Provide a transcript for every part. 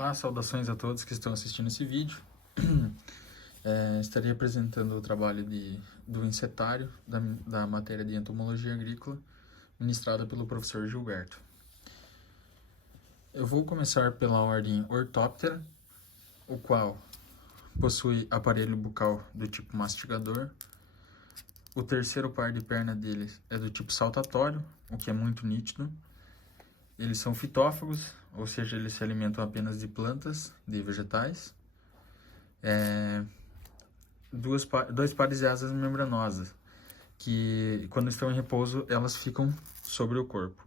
Olá, saudações a todos que estão assistindo esse vídeo. Estarei apresentando o trabalho do insetário da matéria de entomologia agrícola, ministrada pelo professor Gilberto. Eu vou começar pela ordem Orthoptera, o qual possui aparelho bucal do tipo mastigador. O terceiro par de perna deles é do tipo saltatório, o que é muito nítido. Eles são fitófagos, ou seja, eles se alimentam apenas de plantas, de vegetais. Dois pares de asas membranosas, que quando estão em repouso, elas ficam sobre o corpo.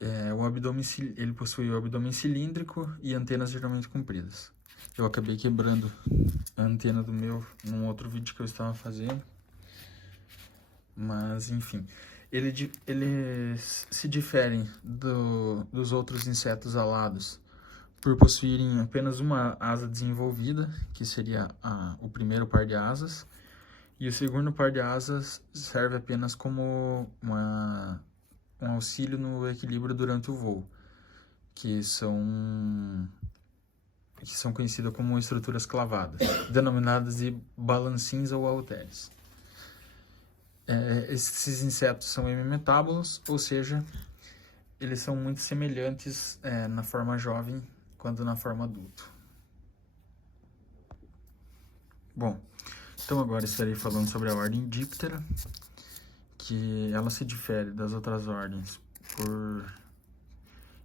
Ele possui o abdômen cilíndrico e antenas geralmente compridas. Eu acabei quebrando a antena do meu num outro vídeo que eu estava fazendo. Mas, enfim, eles se diferem dos outros insetos alados por possuírem apenas uma asa desenvolvida, que seria o primeiro par de asas, e o segundo par de asas serve apenas como um auxílio no equilíbrio durante o voo, que são conhecidas como estruturas clavadas, denominadas de balancins ou halteres. Esses insetos são hemimetábulos, ou seja, eles são muito semelhantes na forma jovem quanto na forma adulta. Bom, então agora estarei falando sobre a ordem Diptera, que ela se difere das outras ordens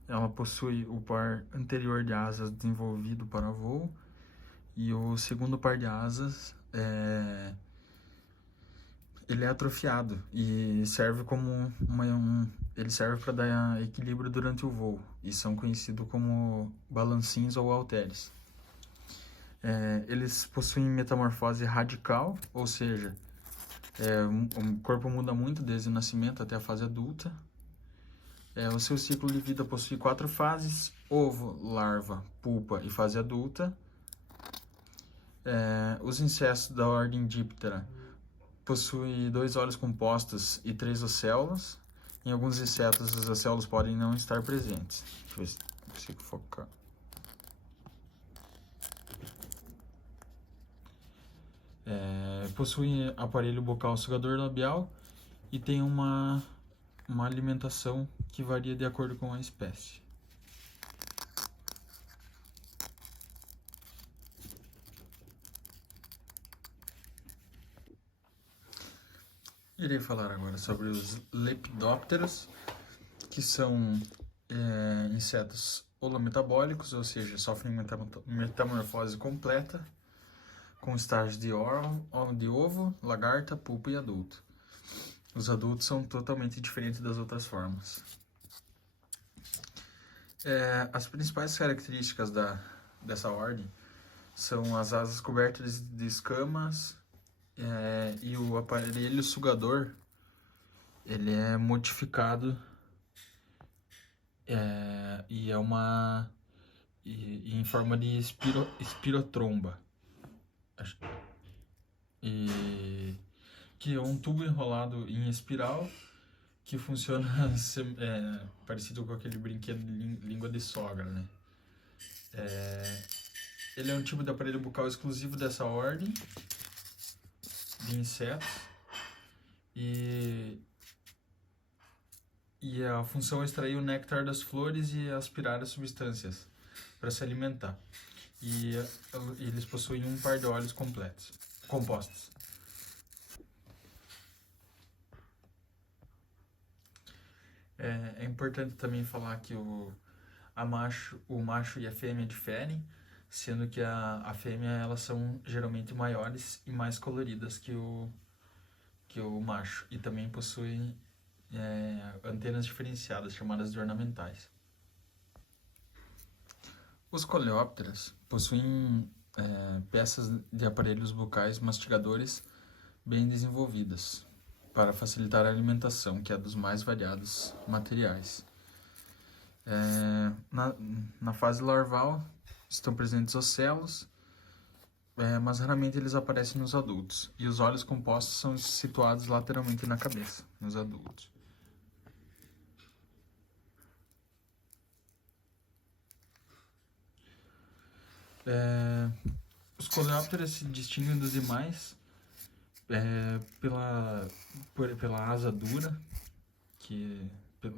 ela possui o par anterior de asas desenvolvido para voo, e o segundo par de asas ele é atrofiado e serve como ele serve para dar equilíbrio durante o voo, e são conhecidos como balancins ou halteres. Eles possuem metamorfose radical, ou seja, o corpo muda muito desde o nascimento até a fase adulta. O seu ciclo de vida possui 4 fases: ovo, larva, pupa e fase adulta. Os insetos da ordem Diptera possuem 2 olhos compostos e 3 océolas. Em alguns insetos, as océolas podem não estar presentes. Deixa eu ver se consigo focar. Possui aparelho bucal sugador labial e tem uma alimentação que varia de acordo com a espécie. Irei falar agora sobre os lepidópteros, que são insetos holometabólicos, ou seja, sofrem metamorfose completa, com estágios de ovo, lagarta, pupa e adulto. Os adultos são totalmente diferentes das outras formas. As principais características dessa ordem são as asas cobertas de escamas, e o aparelho sugador ele é modificado e em forma de espirotromba, que é um tubo enrolado em espiral que funciona parecido com aquele brinquedo de língua de sogra, né? Ele é um tipo de aparelho bucal exclusivo dessa ordem de insetos, e a função é extrair o néctar das flores e aspirar as substâncias para se alimentar. E eles possuem um par de olhos compostos. É importante também falar que o macho e a fêmea diferem, sendo que a fêmea elas são geralmente maiores e mais coloridas que o macho, e também possuem antenas diferenciadas, chamadas de ornamentais. Os coleópteras possuem peças de aparelhos bucais mastigadores bem desenvolvidas para facilitar a alimentação, que é dos mais variados materiais. Na fase larval estão presentes ocelos, mas raramente eles aparecem nos adultos, e os olhos compostos são situados lateralmente na cabeça, nos adultos. Os coleópteros se distinguem dos demais pela asa dura,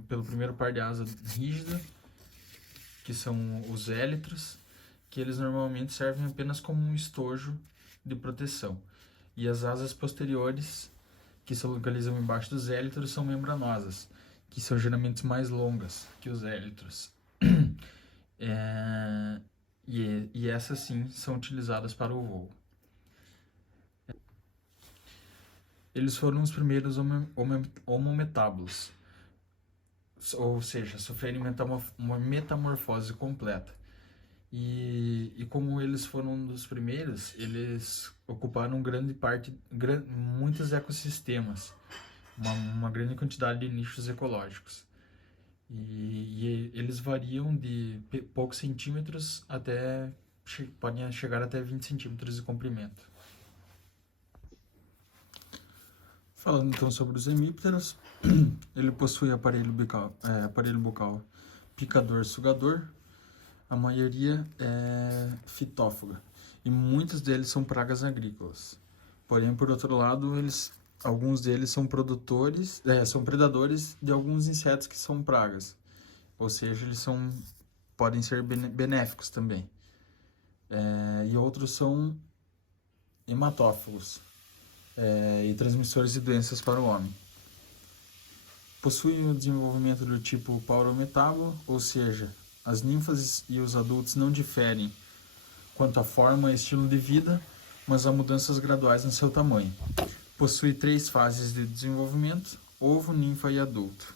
pelo primeiro par de asa rígida, que são os élitros, que eles normalmente servem apenas como um estojo de proteção. E as asas posteriores, que se localizam embaixo dos élitros, são membranosas, que são geralmente mais longas que os élitros. E essas sim são utilizadas para o voo. Eles foram os primeiros homometábulos, ou seja, sofreram uma metamorfose completa. E como eles foram um dos primeiros, eles ocuparam muitos ecossistemas, uma grande quantidade de nichos ecológicos. E eles variam de poucos centímetros podem chegar até 20 centímetros de comprimento. Falando então sobre os hemípteros, ele possui aparelho bucal picador-sugador, a maioria é fitófaga, e muitos deles são pragas agrícolas. Porém, por outro lado, alguns deles são são predadores de alguns insetos que são pragas, ou seja, podem ser benéficos também. E outros são hematófagos e transmissores de doenças para o homem. Possui o desenvolvimento do tipo paurometábulo, ou seja, as ninfas e os adultos não diferem quanto à forma e estilo de vida, mas há mudanças graduais no seu tamanho. Possui 3 fases de desenvolvimento: ovo, ninfa e adulto.